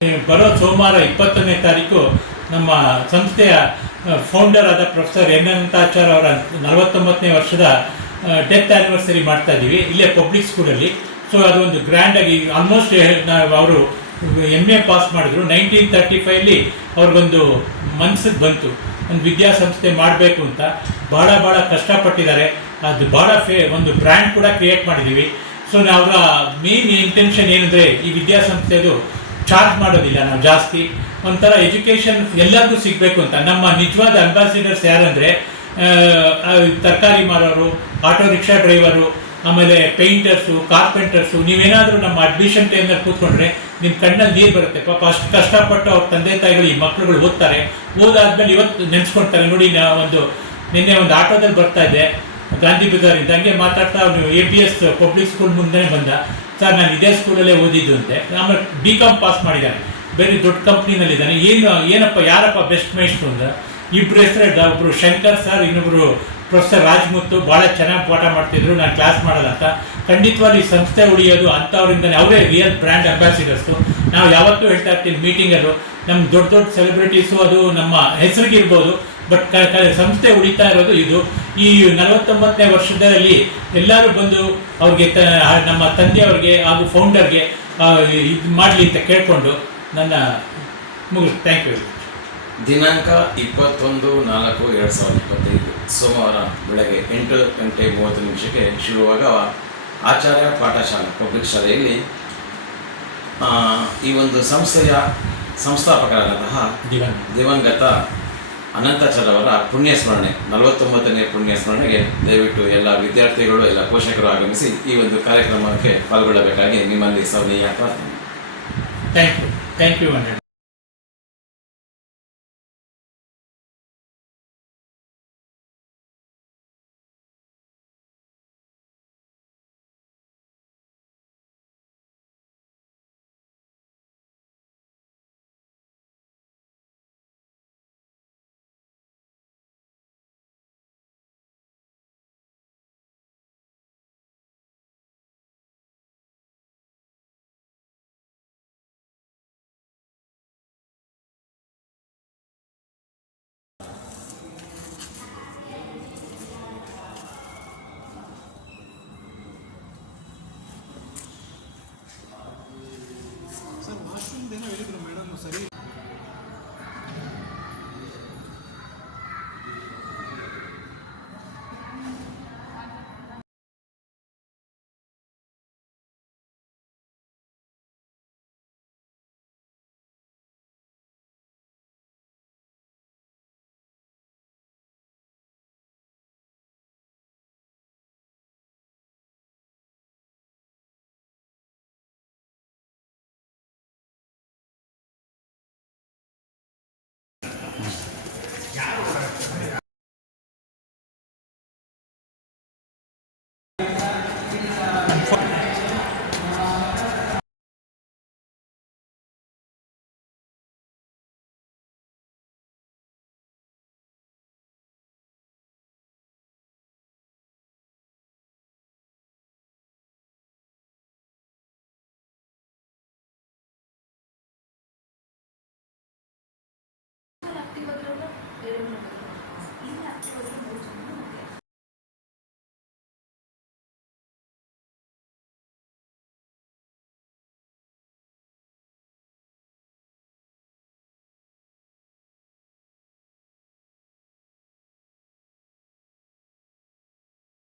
ಬರೋ ಸೋಮವಾರ ಇಪ್ಪತ್ತನೇ ತಾರೀಕು ನಮ್ಮ ಸಂಸ್ಥೆಯ ಫೌಂಡರ್ ಆದ ಪ್ರೊಫೆಸರ್ ಎನ್ ಅನಂತಾಚಾರ್ ಅವರ ನಲವತ್ತೊಂಬತ್ತನೇ ವರ್ಷದ ಡೆತ್ ಆ್ಯನಿವರ್ಸರಿ ಮಾಡ್ತಾ ಇದ್ದೀವಿ. ಇಲ್ಲೇ ಪಬ್ಲಿಕ್ ಸ್ಕೂಲಲ್ಲಿ ಸೊ ಅದೊಂದು ಗ್ರ್ಯಾಂಡಾಗಿ ಆಲ್ಮೋಸ್ಟ್ ಅವರು ಎಂ ಎ ಪಾಸ್ ಮಾಡಿದ್ರು. ನೈನ್ಟೀನ್ ತರ್ಟಿ ಫೈವ್ಲಿ ಅವ್ರಿಗೊಂದು ಮನ್ಸಿಗೆ ಬಂತು. ಒಂದು ವಿದ್ಯಾಸಂಸ್ಥೆ ಮಾಡಬೇಕು ಅಂತ. ಭಾಳ ಭಾಳ ಕಷ್ಟಪಟ್ಟಿದ್ದಾರೆ. ಅದು ಭಾಳ ಫೇ, ಒಂದು ಬ್ರ್ಯಾಂಡ್ ಕೂಡ ಕ್ರಿಯೇಟ್ ಮಾಡಿದ್ದೀವಿ. ಸೊ ಅವರ ಮೇನ್ ಇಂಟೆನ್ಷನ್ ಏನಂದರೆ ಈ ವಿದ್ಯಾಸಂಸ್ಥೆದು ಚಾರ್ಜ್ ಮಾಡೋದಿಲ್ಲ, ನಾವು ಜಾಸ್ತಿ. ಒಂಥರ ಎಜುಕೇಷನ್ ಎಲ್ಲರಿಗೂ ಸಿಗಬೇಕು ಅಂತ. ನಮ್ಮ ನಿಜವಾದ ಅಂಬಾಸಿಡರ್ಸ್ ಯಾರಂದರೆ ತರಕಾರಿ ಮಾರೋರು, ಆಟೋ ರಿಕ್ಷಾ ಡ್ರೈವರು, ಆಮೇಲೆ ಪೇಂಟರ್ಸು, ಕಾರ್ಪೆಂಟರ್ಸು, ನೀವೇನಾದರೂ ನಮ್ಮ ಅಡ್ಮಿಷನ್ ಟೈಮ್ನಲ್ಲಿ ಕೂತ್ಕೊಂಡ್ರೆ ನಿಮ್ಮ ಕಣ್ಣಲ್ಲಿ ನೀರು ಬರುತ್ತೆ. ಪಾಪ ಅಷ್ಟು ಕಷ್ಟಪಟ್ಟು ಅವ್ರ ತಂದೆ ತಾಯಿಗಳು, ಈ ಮಕ್ಕಳುಗಳು ಓದ್ತಾರೆ. ಓದಾದ್ಮೇಲೆ ಇವತ್ತು ನೆನೆಸ್ಕೊಳ್ತಾರೆ ನೋಡಿ ನಾ ಒಂದು, ನಿನ್ನೆ ಒಂದು ಆಟೋದಲ್ಲಿ ಬರ್ತಾ ಇದ್ದೆ, ಗಾಂಧಿ ಬಜಾರಿಂದ ಹಂಗೆ ಮಾತಾಡ್ತಾ ಅವನು A P S public school ಮುಂದೆ ಬಂದ. ಸರ್, ನಾನು ಇದೇ ಸ್ಕೂಲಲ್ಲೇ ಓದಿದ್ದು ಅಂತೆ. ಆಮೇಲೆ ಬಿ ಕಾಮ್ ಪಾಸ್ ಮಾಡಿದ್ದಾನೆ. ಬೇರೆ ದೊಡ್ಡ ಕಂಪ್ನಿನಲ್ಲಿದ್ದಾನೆ. ಏನು ಏನಪ್ಪ, ಯಾರಪ್ಪ ಬೆಸ್ಟ್ ಮೇಸ್ಟ್ರು ಅಂದ್ರೆ? ಇಬ್ಬರು ಹೆಸರು ಒಬ್ಬರು ಶಂಕರ್ ಸರ್ ಇನ್ನೊಬ್ರು ಪ್ರೊಫೆಸರ್ ರಾಜ್ಮುತ್ತು ಭಾಳ ಚೆನ್ನಾಗಿ ಪಾಠ ಮಾಡ್ತಿದ್ರು, ನಾನು ಕ್ಲಾಸ್ ಮಾಡಲ್ಲ ಅಂತ. ಖಂಡಿತವಾಗಿ ಸಂಸ್ಥೆ ಉಳಿಯೋದು ಅಂಥವ್ರಿಂದಲೇ ಅವರೇ ರಿಯಲ್ ಬ್ರ್ಯಾಂಡ್ ಅಂಬಾಸಿಡರ್ಸು ನಾವು ಯಾವತ್ತೂ ಹೇಳ್ತಾ ಇರ್ತೀವಿ ಮೀಟಿಂಗಲ್ಲೂ ನಮ್ಮ ದೊಡ್ಡ ದೊಡ್ಡ ಸೆಲೆಬ್ರಿಟೀಸು ಅದು ನಮ್ಮ ಹೆಸರಿಗಿರ್ಬೋದು ಬಟ್ ಕ, ಕ- ಸಂಸ್ಥೆ ಉಳಿತಾ ಇರೋದು ಇದು. ಈ ನಲವತ್ತೊಂಬತ್ತನೇ ವರ್ಷದಲ್ಲಿ ಎಲ್ಲರೂ ಬಂದು ಅವ್ರಿಗೆ ತ, ನಮ್ಮ ತಂದೆಯವ್ರಿಗೆ ಹಾಗೂ ಫೌಂಡರ್ಗೆ ಇದು ಮಾಡಲಿ ಅಂತ ಕೇಳಿಕೊಂಡು ನನ್ನ ಮುಗಿಸ್ ಥ್ಯಾಂಕ್ ಯು ದಿನಾಂಕ ಇಪ್ಪತ್ತೊಂದು ನಾಲ್ಕು ಎರಡು ಸಾವಿರದ ಇಪ್ಪತ್ತೈದು. ಸೋಮವಾರ ಬೆಳಗ್ಗೆ ಎಂಟು ಗಂಟೆ ಮೂವತ್ತು ನಿಮಿಷಕ್ಕೆ ಶುರುವಾಗ ಆಚಾರ್ಯ ಪಾಠಶಾಲೆ ಪಬ್ಲಿಕ್ ಶಾಲೆಯಲ್ಲಿ ಈ ಒಂದು ಸಂಸ್ಥೆಯ ಸಂಸ್ಥಾಪಕರಾದಂತಹ ದಿವಂಗತ. ಅನಂತಾಚಾರ್ಯ ಅವರ ಪುಣ್ಯ ಸ್ಮರಣೆ ನಲವತ್ತೊಂಬತ್ತನೇ ಪುಣ್ಯ ಸ್ಮರಣೆಗೆ ದಯವಿಟ್ಟು ಎಲ್ಲ ವಿದ್ಯಾರ್ಥಿಗಳು ಎಲ್ಲ ಪೋಷಕರು ಆಗಮಿಸಿ ಈ ಒಂದು ಕಾರ್ಯಕ್ರಮಕ್ಕೆ ಪಾಲ್ಗೊಳ್ಳಬೇಕಾಗಿ ನಿಮ್ಮಲ್ಲಿ ಸೌನೀಯ ಪ್ರಾರ್ಥನೆ. Thank you thank you for the